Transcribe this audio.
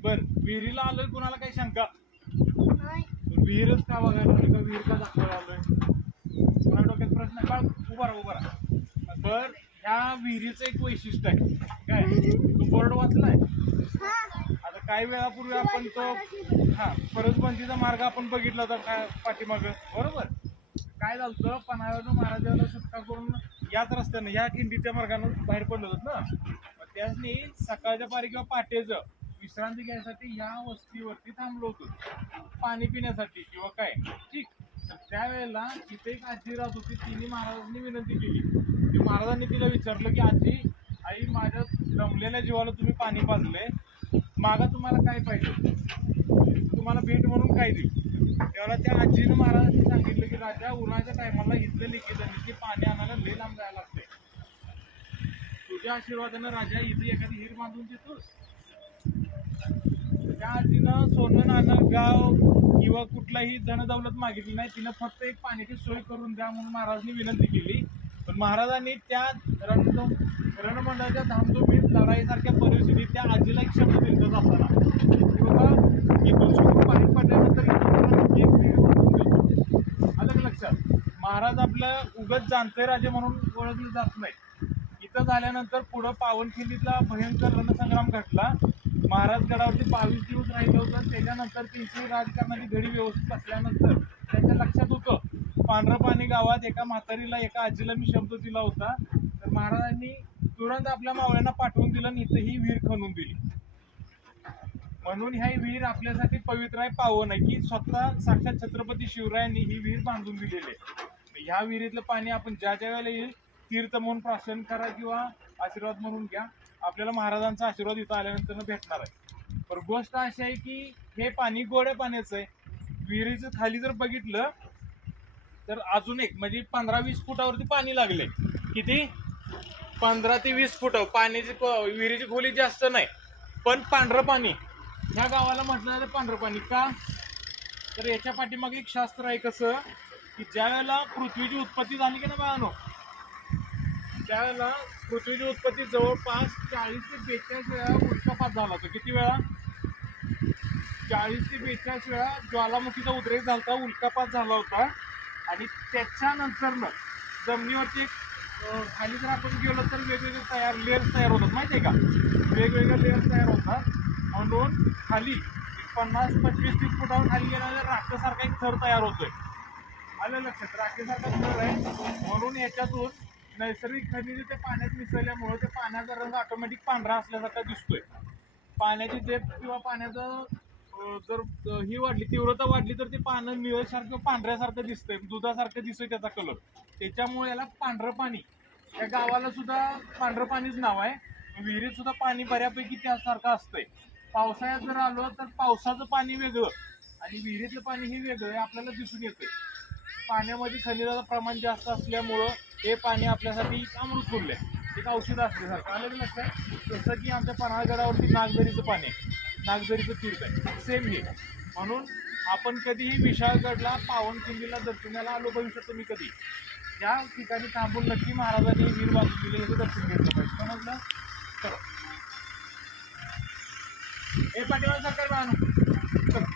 बर विहिरीला आलोय कुणाला काही शंका? नाही. विहीरच का बघायला आलोय का विहीर का दाखवायला आलोय? कोणा डोक्यात प्रश्न आहे का? उभा राहा, उभा राहा. बर ह्या विहिरीचं एक वैशिष्ट्य आहे काय, तो बोर्ड वाचलाय? आता काही वेळापूर्वी आपण तो फरसबंदीचा मार्ग आपण बघितला होता काय पाठीमाग, बरोबर? काय झालं, पन्हाळ्यावरून महाराजांना सुटका करून याच रस्त्यानं या खिंडीच्या मार्गाने बाहेर पडलो होत ना. मग त्यासनी सकाळच्या पारी किंवा पहाटेचं विश्रांती घ्यायसाठी या वस्तीवरती थांबलो होतो पाणी पिण्यासाठी किंवा काय, ठीक. तर त्यावेळेला तिथे एक आजी राहत होती. तिने महाराजांनी विनंती केली की महाराजांनी तिला विचारलं की आजी, आई, माझ्या दमलेल्या जीवाला तुम्ही पाणी पाजले, मागा तुम्हाला काय पाहिजे, तुम्हाला भेट म्हणून काय देईल? तेव्हा त्या आजीनं महाराजांनी सांगितलं की राजा, उन्हाच्या टायमाला इथलं लिखित आहे की पाणी आणायला लय लांब जायला लागते. तुझ्या आशीर्वादानं राजा इथे एखादी हिर बांधून देतोस. त्या आजीनं सोनं नाणं गाव किंवा कुठलाही धनदौलत मागितली नाही. तिनं फक्त एक पाण्याची सोय करून द्या म्हणून महाराजांनी विनंती केली. पण महाराजांनी त्या रणमंडळाच्या धामधुमीत लढाईसारख्या परिस्थितीत त्या आजीला एक शब्द दिला असताना की बाबा इथून सुरू बाहेर पडल्यानंतर अलग लक्षात, महाराज आपलं उगत जाणते राजे म्हणून ओळखले जात नाही. इथं झाल्यानंतर पुढं पावनखिंडीतला भयंकर रणसंग्राम घडला. महाराज गडावरती 22 दिवस राहिलं होतं. त्याच्यानंतर त्यांची राजकारणाची घडी व्यवस्थित असल्यानंतर त्यांच्या लक्षात होतं पांढरं पाणी गावात एका म्हातारीला, एका आजीला मी शब्द दिला होता. तर महाराजांनी तुरंत आपल्या मावळ्यांना पाठवून दिलं आणि इथं ही विहीर खणून दिली. म्हणून ह्या विहीर आपल्यासाठी पवित्र आहे, पावन आहे की स्वतः साक्षात छत्रपती शिवरायांनी ही विहीर बांधून दिलेली आहे. ह्या विहिरीतलं पाणी आपण ज्या ज्या वेळेला येईल तीर्थ म्हणून प्राशन करा किंवा आशीर्वाद म्हणून घ्या. आपल्याला महाराजांचा आशीर्वाद इथं आल्यानंतर भेटणार आहे. पण गोष्ट अशी आहे की हे पाणी गोड्या पाण्याचं आहे. विहिरीचं खाली जर बघितलं तर अजून एक म्हणजे 15-20 फुटावरती पाणी लागले. किती? 15 ते 20 फुट पाण्याची विहिरीची खोली जास्त नाही, पण पांढरं पाणी. ह्या गावाला म्हटलं जातं पांढरं पाणी का? तर याच्या पाठीमागे एक शास्त्र आहे. कसं की ज्या वेळेला पृथ्वीची उत्पत्ती झाली की ना बाळानो, त्यावेळेला पृथ्वीची उत्पत्ती जवळपास 40 ते 42 वेळा उल्कापात झाला होता. किती वेळा? 40 ते 42 वेळा ज्वालामुखीचा उद्रेक झाला होता, उल्कापात झाला होता. आणि त्याच्यानंतरनं जमिनीवरती एक खाली जर आपण गेलो तर वेगवेगळे लेअर्स तयार होतात, माहिती आहे का? वेगवेगळे लेअर्स तयार होतात. म्हणून खाली 50-25-30 फुटावर खाली गेल्यानंतर राखेसारखा एक थर तयार होतोय. आलं लक्षात? राखेसारखा थर आहे. म्हणून याच्यातून नैसर्गिक खनिज ते पाण्यात मिसळल्यामुळे ते पाण्याचा रंग ऑटोमॅटिक पांढरा असल्यासारखा दिसतोय. पाण्याची डेप्थ किंवा पाण्याचं जर ही वाढली, तीव्रता वाढली तर ते पानं निळसारखं पांढऱ्यासारखं दिसतंय, दुधासारखं दिसतोय त्याचा कलर. त्याच्यामुळे याला पांढरं पाणी, या गावाला सुद्धा पांढरं पाणीच नाव आहे. विहिरीत सुद्धा पाणी बऱ्यापैकी त्यासारखं असतंय. पावसाळ्यात जर आलो तर पावसाचं पाणी वेगळं आणि विहिरीतलं पाणी हे वेगळं हे आपल्याला दिसून येतंय. पाण्यामध्ये खनिजाचं प्रमाण जास्त असल्यामुळं हे पाणी आपल्यासाठी अमृत तुल्य आहे, एक औषध असल्यासारखं. आलं लक्षात? जसं की आमच्या पन्हाळगडावरती नागझरीचं पाणी आहे, नागझरीचं तीर्थ आहे, सेम हे. म्हणून आपण कधीही विशाळगडला पावनखिंडीला दर्शनाला आलो भविष्यात तुम्ही कधी या ठिकाणी थांबून नक्की महाराजांनी वीर बांधून दिले याचं दर्शन घेतलं पाहिजे. समजलं? चलो हे पाठीमागे सरकार बांधू चलो.